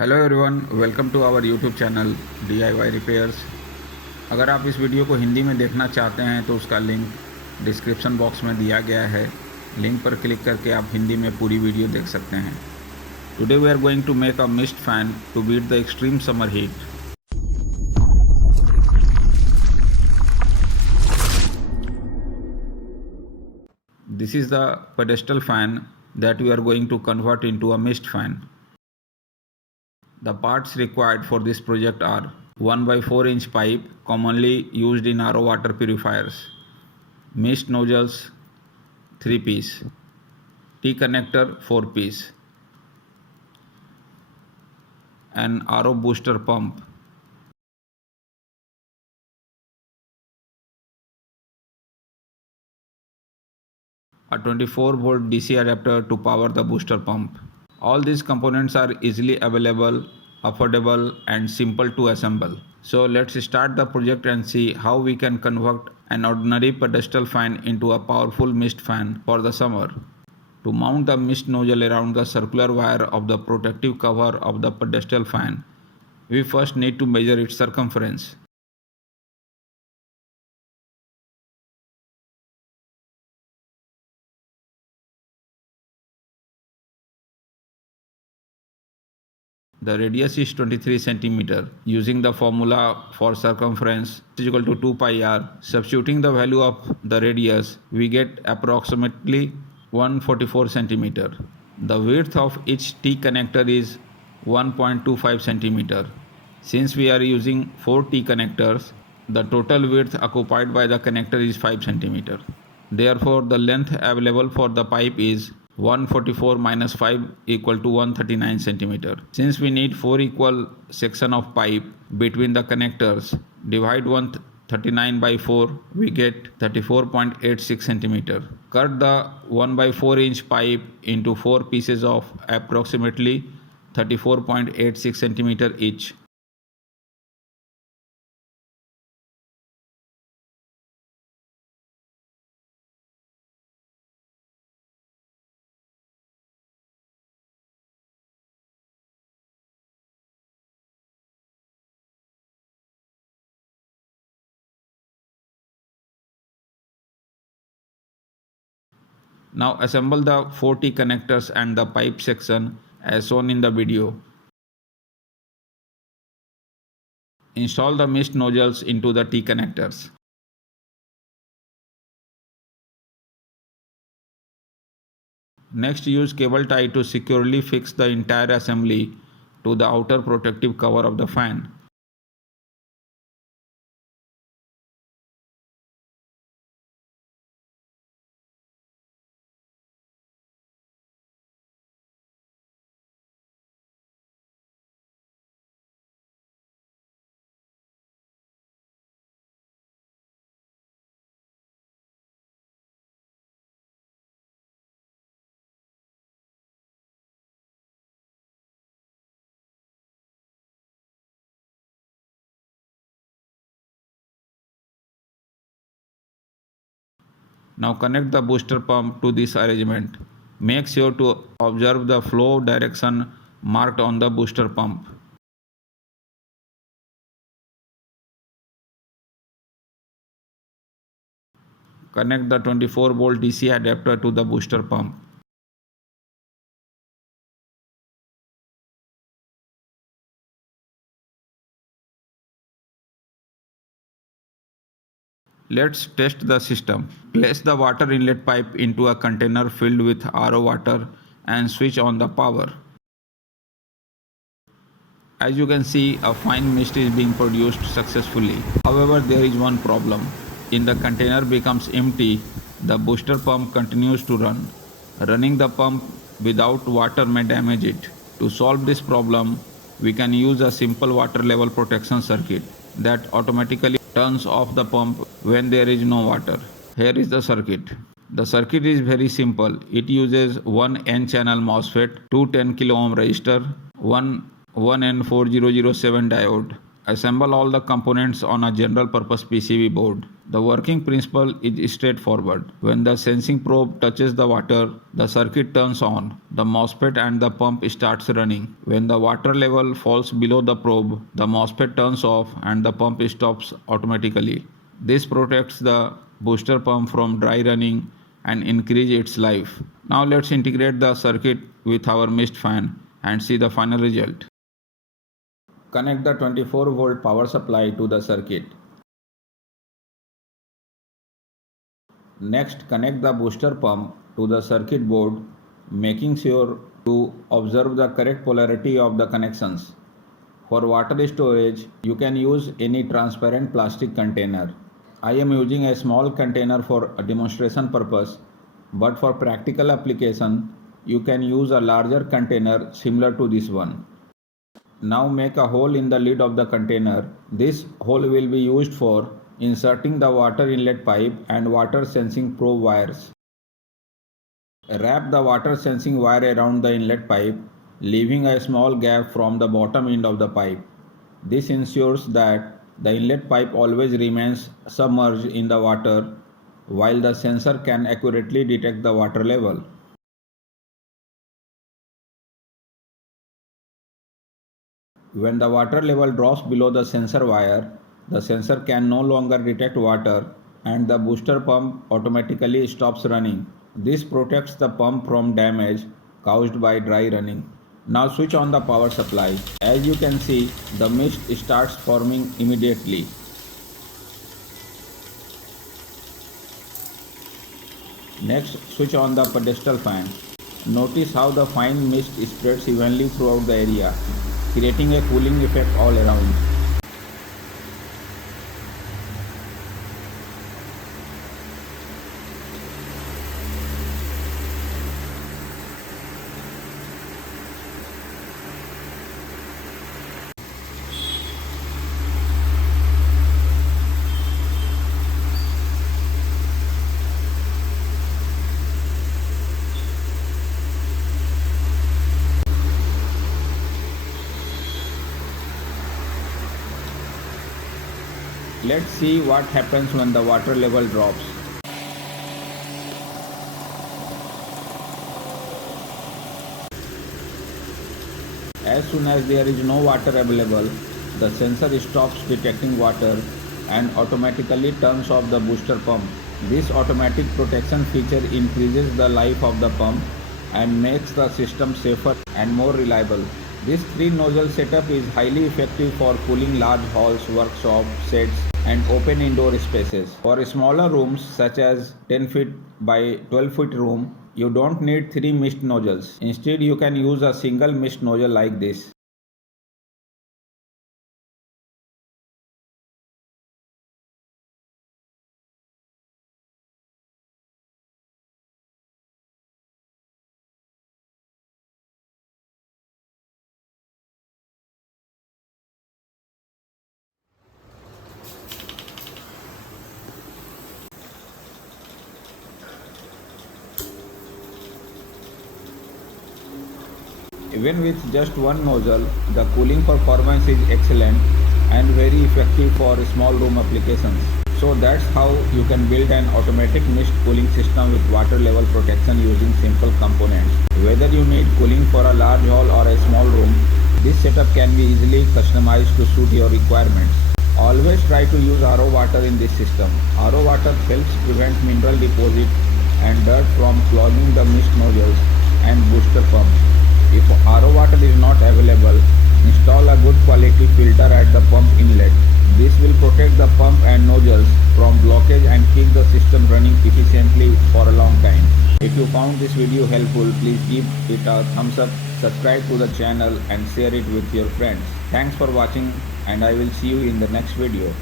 Hello everyone, welcome to our YouTube channel DIY repairs. अगर आप इस वीडियो को हिंदी में देखना चाहते हैं तो उसका लिंक डिस्क्रिप्शन बॉक्स में दिया गया है। लिंक पर क्लिक करके आप हिंदी में पूरी वीडियो देख सकते हैं। Today we are going to make a mist fan to beat the extreme summer heat. This is the pedestal fan that we are going to convert into a mist fan. The parts required for this project are 1 by 4 inch pipe commonly used in RO water purifiers, mist nozzles 3 piece, T connector 4 piece, an RO booster pump, a 24-volt DC adapter to power the booster pump. All these components are easily available, affordable and simple to assemble. So let's start the project and see how we can convert an ordinary pedestal fan into a powerful mist fan for the summer. To mount the mist nozzle around the circular wire of the protective cover of the pedestal fan, we first need to measure its circumference. The radius is 23 cm. Using the formula for circumference is equal to 2 pi r. Substituting the value of the radius, we get approximately 144 cm. The width of each T connector is 1.25 cm. Since we are using 4 T connectors, the total width occupied by the connector is 5 cm. Therefore, the length available for the pipe is 144 minus 5 equal to 139 cm. Since we need 4 equal section of pipe between the connectors, divide 139 by 4, we get 34.86 cm. Cut the 1 by 4 inch pipe into 4 pieces of approximately 34.86 cm each. Now assemble the 4 T connectors and the pipe section as shown in the video. Install the mist nozzles into the T connectors. Next, use cable tie to securely fix the entire assembly to the outer protective cover of the fan. Now connect the booster pump to this arrangement. Make sure to observe the flow direction marked on the booster pump. Connect the 24-volt DC adapter to the booster pump. Let's test the system. Place the water inlet pipe into a container filled with RO water and switch on the power. As you can see, a fine mist is being produced successfully. However, there is one problem. If the container becomes empty, the booster pump continues to run. Running the pump without water may damage it. To solve this problem, we can use a simple water level protection circuit that automatically turns off the pump when there is no water. Here is the circuit. The circuit is very simple. It uses one N-channel MOSFET, two 10 kilo ohm resistor, one N4007 diode, Assemble all the components on a general purpose PCB board. The working principle is straightforward. When the sensing probe touches the water, the circuit turns on. The MOSFET and the pump starts running. When the water level falls below the probe, the MOSFET turns off and the pump stops automatically. This protects the booster pump from dry running and increase its life. Now let's integrate the circuit with our mist fan and see the final result. Connect the 24 volt power supply to the circuit. Next, connect the booster pump to the circuit board, making sure to observe the correct polarity of the connections. For water storage, you can use any transparent plastic container. I am using a small container for a demonstration purpose, but for practical application, you can use a larger container similar to this one. Now make a hole in the lid of the container. This hole will be used for inserting the water inlet pipe and water sensing probe wires. Wrap the water sensing wire around the inlet pipe, leaving a small gap from the bottom end of the pipe. This ensures that the inlet pipe always remains submerged in the water while the sensor can accurately detect the water level. When the water level drops below the sensor wire, the sensor can no longer detect water and the booster pump automatically stops running. This protects the pump from damage caused by dry running. Now switch on the power supply. As you can see, the mist starts forming immediately. Next, switch on the pedestal fan. Notice how the fine mist spreads evenly throughout the area, creating a cooling effect all around. Let's see what happens when the water level drops. As soon as there is no water available, the sensor stops detecting water and automatically turns off the booster pump. This automatic protection feature increases the life of the pump and makes the system safer and more reliable. This 3-nozzle setup is highly effective for cooling large halls, workshops, sheds, and open indoor spaces. For smaller rooms such as 10 feet by 12 feet room, you don't need 3 mist nozzles. Instead, you can use a single mist nozzle like this. Even with just one nozzle, the cooling performance is excellent and very effective for small room applications. So that's how you can build an automatic mist cooling system with water level protection using simple components. Whether you need cooling for a large hall or a small room, this setup can be easily customized to suit your requirements. Always try to use RO water in this system. RO water helps prevent mineral deposit and dirt from clogging the mist nozzles and booster pumps. If RO water is not available, install a good quality filter at the pump inlet. This will protect the pump and nozzles from blockage and keep the system running efficiently for a long time. If you found this video helpful, please give it a thumbs up, subscribe to the channel and share it with your friends. Thanks for watching and I will see you in the next video.